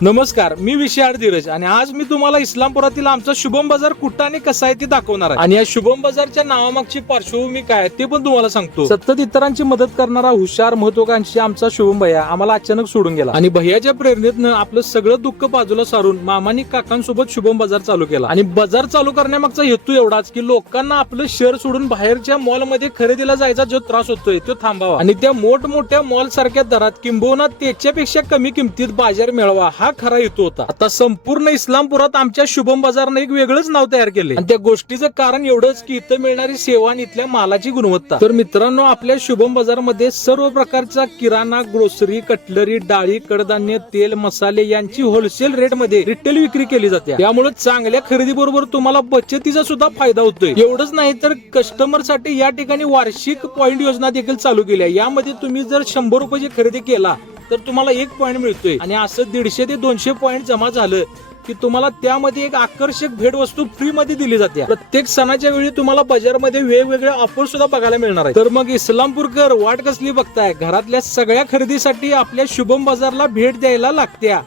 नमस्कार, मी विशाल धीरज आणि आज मी तुम्हाला इस्लामपुरातील आमचा शुभम बाजार कुठं आणि कसा आहे ते दाखवणार आहे. आणि या शुभम बाजारच्या नावामागची पार्श्वभूमी काय आहे ते पण तुम्हाला सांगतो. सतत इतरांची मदत करणारा हुशार महत्वाकांक्षी आमचा शुभम भैया आम्हाला अचानक सोडून गेला आणि भैयाच्या प्रेरणेतनं आपलं सगळं दुःख बाजूला सारून मामानी काकांसोबत शुभम बाजार चालू केला. आणि बाजार चालू करण्यामागचा हेतू एवढाच की लोकांना आपलं शहर सोडून बाहेरच्या मॉलमध्ये खरेदीला जायचा जो त्रास होतोय तो थांबावा आणि त्या मोठमोठ्या मॉल सारख्या दरात किंबहुना त्याच्यापेक्षा कमी किमतीत बाजार मिळवा हा खरा हेतू होता. आता संपूर्ण इस्लामपुरात आमच्या शुभम बाजारने एक वेगळंच नाव तयार केले आणि त्या गोष्टीचं कारण एवढंच की इथं मिळणारी सेवा आणि इथल्या मालाची गुणवत्ता. तर मित्रांनो, आपल्या शुभम बाजारमध्ये सर्व प्रकारचा किराणा, ग्रोसरी, कटलरी, डाळी, कडधान्य, तेल, मसाले यांची होलसेल रेट मध्ये रिटेल विक्री केली जाते. त्यामुळे चांगल्या खरेदी बरोबर तुम्हाला बचतीचा सुद्धा फायदा होतोय. एवढंच नाही तर कस्टमर साठी या ठिकाणी वार्षिक पॉइंट योजना देखील चालू केली आहे. यामध्ये तुम्ही जर 100 रुपयाची खरेदी केला तर तुम्हाला 1 पॉइंट मिळतोय आणि असं 150 ते 200 पॉइंट जमा झालं की तुम्हाला त्यामध्ये एक आकर्षक भेटवस्तू फ्री मध्ये दिली जाते. प्रत्येक सणाच्या वेळी तुम्हाला बाजारमध्ये वेगवेगळ्या ऑफर सुद्धा बघायला मिळणार आहे. तर मग इस्लामपूरकर वाट कसली बघताय? घरातल्या सगळ्या खरेदीसाठी आपल्या शुभम बाजारला भेट द्यायला लागत्या.